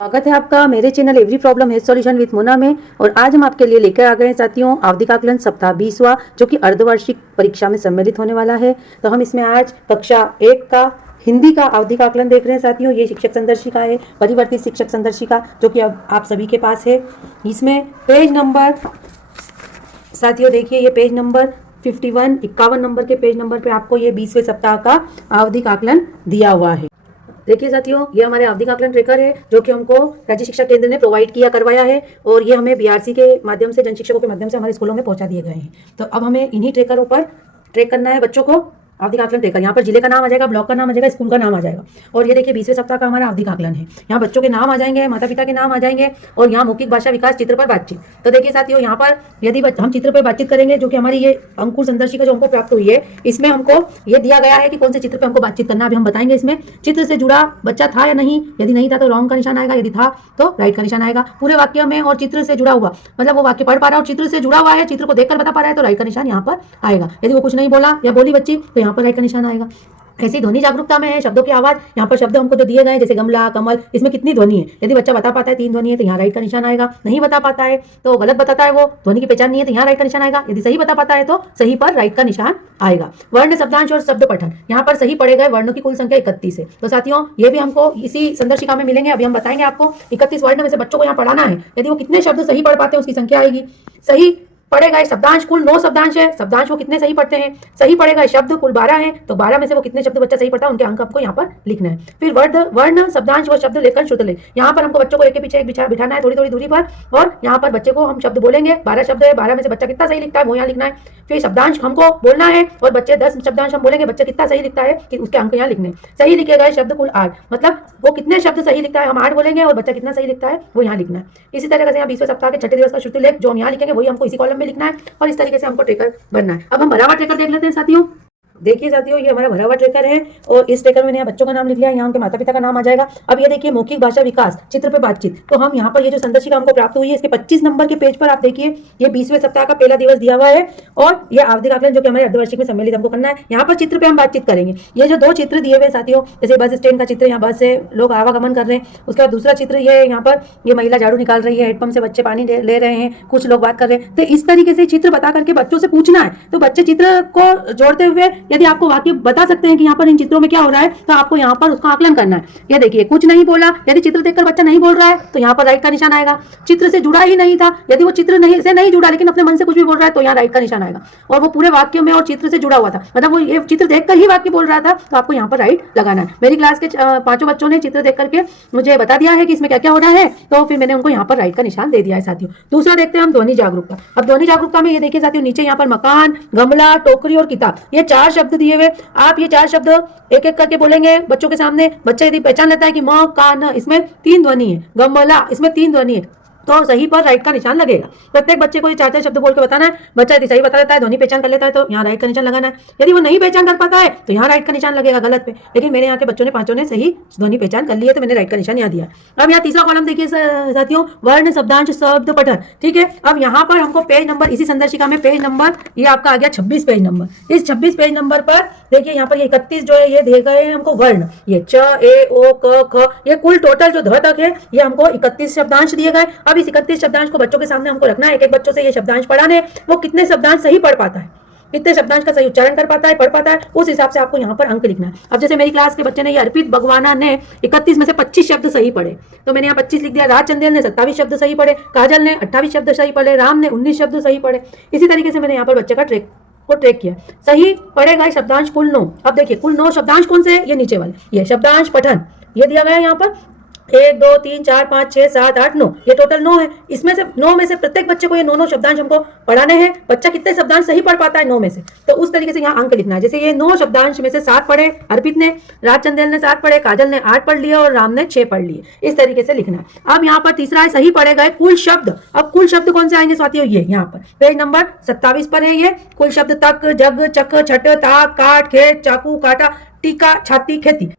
स्वागत है आपका मेरे channel every problem health solution with Mona में। और आज हम आपके लिए लेकर आ गए हैं साथियों आवधिक आकलन सप्ताह 20वां, जो कि अर्धवार्षिक परीक्षा में सम्मिलित होने वाला है। तो हम इसमें आज कक्षा 1 का हिंदी का आवधिक आकलन देख रहे हैं साथियों। ये शिक्षक संदर्शिका है, परिवर्तित शिक्षक संदर्शिका, जो कि अब आप सभी के पास है। इसमें पेज नंबर साथियों देखिए, ये पेज नंबर 51 नंबर के पेज नंबर पे आपको ये 20वें सप्ताह का आवधिक आकलन दिया हुआ है। देखिए साथियों, ये हमारे आवधिक आकलन ट्रेकर है, जो कि हमको राज्य शिक्षा केंद्र ने प्रोवाइड करवाया है, और ये हमें बीआरसी के माध्यम से, जन शिक्षकों के माध्यम से हमारे स्कूलों में पहुंचा दिए गए हैं। तो अब हमें इन्हीं ट्रेकरों पर ट्रैक करना है बच्चों को। आवधिक आकलन ट्रेकर, यहाँ पर जिले का नाम आ जाएगा, ब्लॉक का नाम आ जाएगा, स्कूल का नाम आ जाएगा। और ये देखिए 20वें सप्ताह का हमारा आवधिक आकलन है। यहाँ बच्चों के नाम आ जाएंगे, माता पिता के नाम आ जाएंगे, और यहाँ मौखिक भाषा विकास चित्र पर बातचीत। तो देखिए साथियों, यहाँ पर यदि हम चित्र पर बातचीत करेंगे, जो कि हमारी ये अंकुर संदर्शिका जो हमको प्राप्त हुई है, इसमें हमको ये दिया गया है कि कौन से चित्र पर हमको बातचीत करना है। अभी हम बताएंगे इसमें चित्र से जुड़ा बच्चा था या नहीं। यदि नहीं था तो रॉन्ग का निशान आएगा, यदि था तो राइट का निशान आएगा। पूरे वाक्य में और चित्र से जुड़ा हुआ, मतलब वो वाक्य पढ़ पा रहा है और चित्र से जुड़ा हुआ है, चित्र को देखकर बता पा रहा है, तो राइट का निशान यहाँ पर आएगा। यदि वो कुछ नहीं बोला या बोली बच्ची, तो यहाँ पर राइट का निशान आएगा। ऐसी ध्वनि जागरूकता में है शब्दों की आवाज। यहाँ पर शब्द हमको जो दिए गए हैं, जैसे गमला, कमल, इसमें कितनी ध्वनि है। यदि बच्चा बता पाता है 3 ध्वनि है, तो यहाँ राइट का निशान आएगा। नहीं बता पाता है तो गलत बताता है, वो ध्वनि की पहचान नहीं है, तो यहाँ राइट का निशान आएगा। यदि सही बता पाता है तो सही पर राइट का निशान आएगा। वर्ण, शब्दांश और शब्द पठन, यहाँ पर सही पढ़े गए वर्णों की कुल संख्या 31 है। तो साथियों, ये भी हमको इसी संदर्शिका में मिलेंगे। अभी हम बताएंगे आपको 31 वर्ण में से बच्चों को यहाँ पढ़ाना है। यदि वो कितने शब्द सही पढ़ पाते हैं, उसकी संख्या आएगी। सही पढ़े गए शब्दांश, कुल 9 शब्दांश है। शब्दांश वो कितने सही पढ़ते हैं। सही पढ़े गए शब्द कुल 12 हैं, तो 12 में से वो कितने शब्द बच्चा सही पढ़ता है, उनके अंक आपको यहाँ पर लिखना है। फिर वर्ण, शब्दांश व शब्द लेखन, श्रुतलेख, यहाँ पर हमको बच्चों को एक के पीछे एक बिठाना है, थोड़ी थोड़ी दूरी पर, और यहाँ पर बच्चे को हम शब्द बोलेंगे। 12 शब्द है, 12 में से बच्चा कितना सही लिखता है वो यहाँ लिखना है। फिर शब्दांश हमको बोलना है, और बच्चे 10 शब्दांश हम बोलेंगे, बच्चा कितना सही लिखता है कि उसके अंक यहाँ लिखने। सही लिखे गए शब्द कुल 8, मतलब वो कितने शब्द सही लिखता है हम 8 बोलेंगे, और बच्चा कितना सही लिखता है वो यहाँ लिखना है। इसी तरह से यहाँ 20वें सप्ताह के छठे दिवस का श्रुतलेख जो हम यहाँ लिखेंगे, वही हमको इसी कॉलम में लिखना है, और इस तरीके से हमको ट्रेकर बनना है। अब हम भरा हुआ ट्रेकर देख लेते हैं साथियों। देखिए साथियों, ये हमारा भरा हुआ ट्रेकर है, और इस ट्रेकर में मैंने यहाँ बच्चों का नाम लिख लिया, यहाँ उनके माता पिता का नाम आ जाएगा। अब ये देखिए मौखिक भाषा विकास चित्र पे बातचीत, तो हम यहाँ पर ये जो संदर्शिका हमको प्राप्त हुई है, इसके 25 नंबर के पेज पर आप देखिए, ये 20वें सप्ताह का पहला दिवस दिया हुआ है, और ये आवधिक आकलन जो कि हमारे अर्धवार्षिक में सम्मिलित हमको करना है। यहाँ पर चित्र पे हम बातचीत करेंगे। ये जो 2 चित्र दिए हुए साथियों, जैसे बस स्टैंड का चित्र, यहाँ बस से लोग आवागमन कर रहे हैं। उसके बाद दूसरा चित्र ये यहाँ पर ये महिला झाड़ू निकाल रही है, हेडपंप से बच्चे पानी ले रहे हैं, कुछ लोग बात कर रहे हैं। तो इस तरीके से चित्र बता करके बच्चों से पूछना है। तो बच्चे चित्र को जोड़ते हुए यदि आपको वाक्य बता सकते हैं कि यहाँ पर इन चित्रों में क्या हो रहा है, तो आपको यहाँ पर उसका आकलन करना है। ये देखिए कुछ नहीं बोला, यदि चित्र देखकर बच्चा नहीं बोल रहा है, तो यहाँ पर राइट का निशान आएगा। चित्र से जुड़ा ही नहीं था, यदि वो चित्र नहीं जुड़ा, लेकिन अपने मन से कुछ भी बोल रहा है, तो यहाँ राइट का निशान आएगा। और वो पूरे वाक्य में और चित्र से जुड़ा हुआ था, मतलब वो ये चित्र देखकर ही वाक्य बोल रहा था, तो आपको यहाँ पर राइट लगाना है। मेरी क्लास के 5 बच्चों ने चित्र देख करके मुझे बता दिया है कि इसमें क्या क्या हो रहा है, तो फिर मैंने उनको यहाँ पर राइट का निशान दे दिया है साथियों। दूसरा देखते हैं हम ध्वनि जागरूकता। अब ध्वनि जागरूकता में ये देखिए साथियों, नीचे यहाँ पर मकान, गमला, टोकरी और किताब, ये 4 शब्द दिए हुए। आप ये 4 शब्द एक एक करके बोलेंगे बच्चों के सामने। बच्चा यदि पहचान लेता है कि म, का, न, इसमें 3 ध्वनि है, गमला इसमें 3 ध्वनि है, तो सही पर राइट का निशान लगेगा। प्रत्येक बच्चे को ये 4-4 शब्द बोल के बताना है। बच्चा यदि सही बता देता है, ध्वनि पहचान कर लेता है, तो यहाँ राइट का निशान लगाना है। यदि वो नहीं पहचान कर पाता है, तो यहाँ राइट का निशान लगेगा गलत पे। लेकिन मेरे यहाँ के बच्चों ने 5 ने सही ध्वनि पहचान कर ली है, तो मैंने राइट का निशान यहाँ दिया। अब यहाँ तीसरा कॉलम देखिए साथियों, वर्ण, शब्दांश, शब्द पठन, ठीक है। अब यहाँ पर हमको पेज नंबर, इसी संदर्शिका में पेज नंबर ये आपका आ गया 26 पेज नंबर। इस 26 पेज नंबर पर देखिए, यहाँ पर ये 31 जो है ये दिए गए हैं हमको वर्ण, ये च, ए, ओ, क, ख, ये कुल टोटल जो ध तक है, ये हमको 31 शब्दांश दिए गए। अब इस 31 शब्दांश को बच्चों के सामने हमको रखना है। एक एक बच्चों से ये शब्दांश पढ़ाने, वो कितने शब्दांश सही पढ़ पाता है, कितने शब्दांश का सही उच्चारण कर पाता है, पढ़ पाता है, उस हिसाब से आपको यहाँ पर अंक लिखना है। अब जैसे मेरी क्लास के बच्चे ने, ये अर्पित भगवाना ने 31 में से 25 शब्द सही पढ़े, तो मैंने यहाँ 25 लिख दिया। राज चंदेल ने 27 शब्द सही पढ़े, काजल ने 28 शब्द सही पढ़े, राम ने 19 शब्द सही पढ़े। इसी तरीके से मैंने यहाँ पर बच्चे का ट्रैक किया। सही पढ़े गए शब्दांश कुल 9। अब देखिए कुल 9 शब्दांश कौन से, ये नीचे वाले, ये शब्दांश पठन ये दिया गया है यहाँ पर 1 2 3 4 5 6 7 8 9, ये टोटल 9 है। इसमें से 9 में से प्रत्येक बच्चे को ये 9 शब्दांश हमको पढ़ाने हैं। बच्चा कितने शब्दांश सही पढ़ पाता है 9 में से, तो उस तरीके से यहाँ अंक लिखना है। जैसे ये 9 शब्दांश में से 7 पढ़े अर्पित ने, राज चंदेल ने 7 पढ़े, काजल ने 8 पढ़ लिए, और राम ने 6 पढ़ लिए। इस तरीके से लिखना है। अब यहाँ पर तीसरा है सही पढ़े गए कुल शब्द। अब कुल शब्द कौन से आएंगे साथियों, ये यहाँ पर पेज नंबर 27 पर है। ये कुल शब्द तक, जग, चक, छठ, ताक, काट, खेत, चाकू, काटा, टीका, छाती, खेती।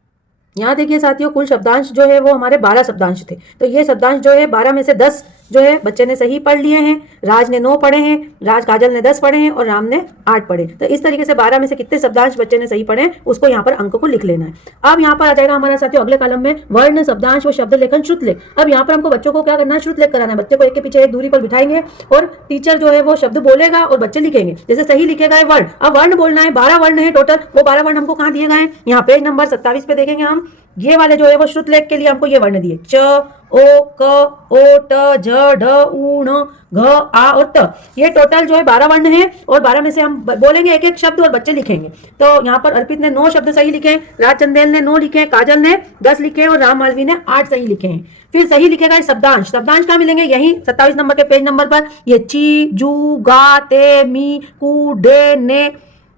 यहाँ देखिए साथियों, कुल शब्दांश जो है वो हमारे 12 शब्दांश थे। तो ये शब्दांश जो है 12 में से 10 जो है बच्चे ने सही पढ़ लिए हैं। राज ने 9 पढ़े हैं, काजल ने 10 पढ़े हैं और राम ने 8 पढ़े। तो इस तरीके से 12 में से कितने शब्दांश बच्चे ने सही पढ़े उसको यहाँ पर अंक को लिख लेना है। अब यहाँ पर आ जाएगा हमारा साथियों अगले कॉलम में वर्ण, शब्दांश व शब्द लेखन, श्रुत लेख। अब यहाँ पर हमको बच्चों को क्या करना है, श्रुत लेख कराना है। बच्चे को एक के पीछे एक दूरी पर बिठाएंगे और टीचर जो है वो शब्द बोलेगा और बच्चे लिखेंगे। जैसे सही लिखेगा है वर्ण, अब वर्ण बोलना है, 12 वर्ण है टोटल। वो 12 वर्ण हमको कहाँ दिए गए हैं, यहाँ पेज नंबर 27 पे देखेंगे हम। ये वाले जो है वो श्रुत लेख के लिए हमको ये वर्ण दिए, च, ओ, क, ओ, ट, ज, ढ, ऊ, ण, घ, आ और त। ये टोटल जो है 12 वर्ण है और 12 में से हम बोलेंगे एक एक शब्द और बच्चे लिखेंगे। तो यहाँ पर अर्पित ने 9 शब्द सही लिखे, राज चंदेल ने 9 लिखे, काजल ने 10 लिखे और राम मालवी ने 8 सही लिखे हैं। फिर सही लिखेगा शब्दांश। शब्दांश कहाँ मिलेंगे, यही 27 नंबर के पेज नंबर पर। ये ची, जू, गा, ते, मी, कु, डे, ने,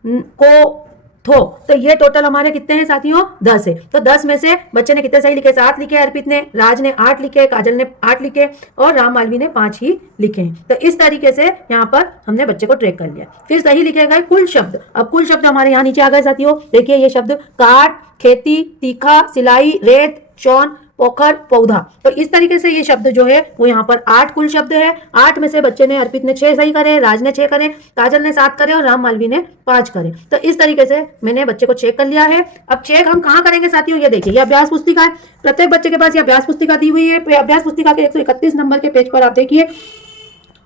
को, थो। तो ये टोटल हमारे कितने हैं साथियों, 10 है। तो 10 में से बच्चे ने कितने सही लिखे, 7 लिखे अर्पित ने, राज ने 8 लिखे, काजल ने 8 लिखे और राम मालवी ने 5 ही लिखे हैं। तो इस तरीके से यहाँ पर हमने बच्चे को ट्रैक कर लिया। फिर सही लिखेगा कुल शब्द। अब कुल शब्द हमारे यहाँ नीचे आ गए साथियों। देखिए ये शब्द काट, खेती, तीखा, सिलाई, रेत, चौन, पोखर, पौधा। तो इस तरीके से ये शब्द जो है वो यहाँ पर 8 कुल शब्द है। 8 में से बच्चे ने अर्पित ने 6 सही करे, राज ने 6 करे, काजल ने 7 करे और राम मालवी ने 5 करे। तो इस तरीके से मैंने बच्चे को चेक कर लिया है। अब चेक हम कहाँ करेंगे साथियों, ये देखिए ये अभ्यास पुस्तिका है। प्रत्येक बच्चे के पास ये अभ्यास पुस्तिका दी हुई है। अभ्यास पुस्तिका के 131 नंबर के पेज पर आप देखिए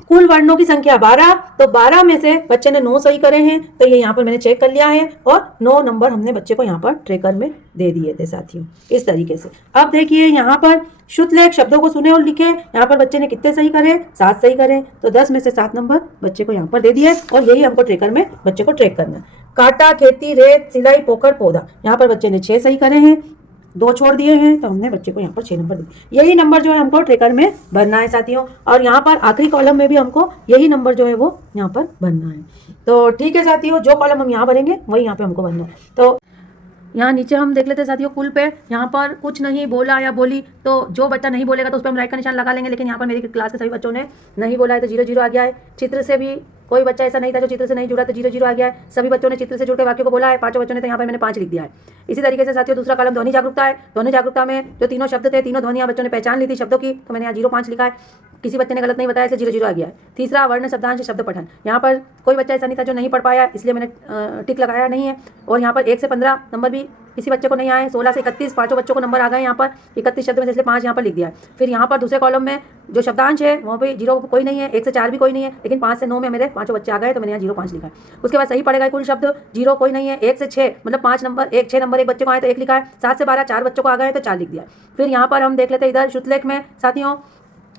कुल वर्णों की संख्या 12। तो 12 में से बच्चे ने 9 सही करे हैं। तो ये यहाँ पर मैंने चेक कर लिया है और 9 नंबर हमने बच्चे को यहाँ पर ट्रेकर में दे दिए थे साथियों, इस तरीके से। अब देखिए यहाँ पर श्रुत लेख, शब्दों को सुने और लिखे। यहाँ पर बच्चे ने कितने सही करे, 7 सही करे। तो 10 में से 7 नंबर बच्चे को यहाँ पर दे दिए और यही हमको ट्रेकर में बच्चे को ट्रेक करना है। काटा, खेती, रेत, सिलाई, पोखर, पौधा। यहाँ पर बच्चे ने 6 सही करे हैं, 2 छोड़ दिए हैं। तो हमने बच्चे को यहाँ पर 6 नंबर दिए। यही नंबर जो है हमको ट्रेकर में भरना है साथियों। और यहाँ पर आखिरी कॉलम में भी हमको यही नंबर जो है वो यहाँ पर भरना है। तो ठीक है साथियों, जो कॉलम हम यहाँ भरेंगे वही यहाँ पे हमको भरना है। तो यहाँ नीचे हम देख लेते हैं साथियों कुल पे। यहाँ पर कुछ नहीं बोला या बोली, तो जो बच्चा नहीं बोलेगा तो उस पर हम राइट का निशान लगा लेंगे। लेकिन यहाँ पर मेरी क्लास के सभी बच्चों ने नहीं बोला है तो 0 0 आ गया है। चित्र से भी कोई बच्चा ऐसा नहीं था जो चित्र से नहीं जुड़ा, तो 0 0 आ गया है। सभी बच्चों ने चित्र से जुड़े वाक्यों को बोला है, 5 बच्चों ने, तो यहाँ पर मैंने 5 लिख दिया है। इसी तरीके से साथियों दूसरा कॉलम ध्वनि जागरूकता है। ध्वनि जागरूकता में जो तीनों शब्द थे, तीनों ध्वनियाँ बच्चों ने पहचान ली थी शब्दों की, तो मैंने यहाँ 0 5 लिखा है। किसी बच्चे ने गलत नहीं बताया, इसलिए 0 0 आ गया है। तीसरा वर्ण, शब्दांश, शब्द पठन। यहाँ पर कोई बच्चा ऐसा नहीं था जो नहीं पढ़ पाया, इसलिए मैंने टिक लगाया नहीं है। और यहाँ पर 1 से 15 नंबर भी किसी बच्चे को नहीं आए। 16 से 31 पाँचों बच्चों को नंबर आ गए। यहाँ पर 31 शब्द में से इसलिए 5 यहाँ पर लिख दिया है। फिर यहाँ पर दूसरे कॉलम में जो शब्दांश है वहाँ पे 0 कोई नहीं है, 1 से 4 भी कोई नहीं है, लेकिन 5 से 9 में मेरे 5 बच्चे आ गए, तो मैंने यहाँ 0 5 लिखा है। उसके बाद सही पड़ेगा कुल शब्द, 0 कोई नहीं है, 1 से 6 मतलब 5 नंबर, 6 नंबर एक बच्चे को आए तो 1 लिखा है। 7 से 12 4 बच्चों को आ गए तो 4 लिख दिया। फिर यहाँ पर हम देख लेते हैं इधर श्रुतलेख में साथियों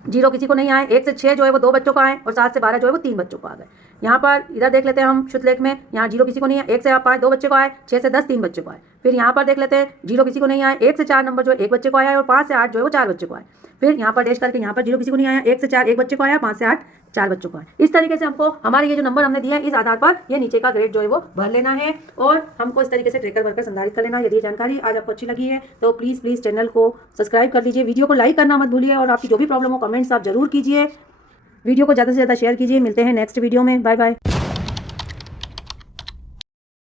0 किसी को नहीं आए, 1 से 6 जो है वो 2 बच्चों को आए और 7 से 12 जो है वो 3 बच्चों को आ गए। यहाँ पर इधर देख लेते हैं हम श्रुतलेख में, यहाँ 0 किसी को नहीं है, 1 से 5 2 बच्चे को आए, 6 से 10 3 बच्चे को आए। फिर यहाँ पर देख लेते हैं 0 किसी को नहीं आए, 1 से 4 नंबर जो है 1 बच्चे को आया है और 5 से 8 जो है वो 4 बच्चे को आए। फिर यहाँ पर डैश करके यहाँ पर 0 किसी को नहीं आया, 1 से 4 1 बच्चे को आया, 5 से 8 4 बच्चों को आए। इस तरीके से हमको हमारे ये जो नंबर हमने दिए हैं इस आधार पर ये नीचे का ग्रेड जो है वो भर लेना है और हमको इस तरीके से ट्रेकर भरकर संधारित कर लेना है। यदि ये जानकारी आज आपको अच्छी लगी है तो प्लीज़ चैनल को सब्सक्राइब कर लीजिए, वीडियो को लाइक करना मत भूलिए और आपकी जो भी प्रॉब्लम हो कमेंट्स आप जरूर कीजिए। वीडियो को ज़्यादा से ज़्यादा शेयर कीजिए। मिलते हैं नेक्स्ट वीडियो में, बाय बाय।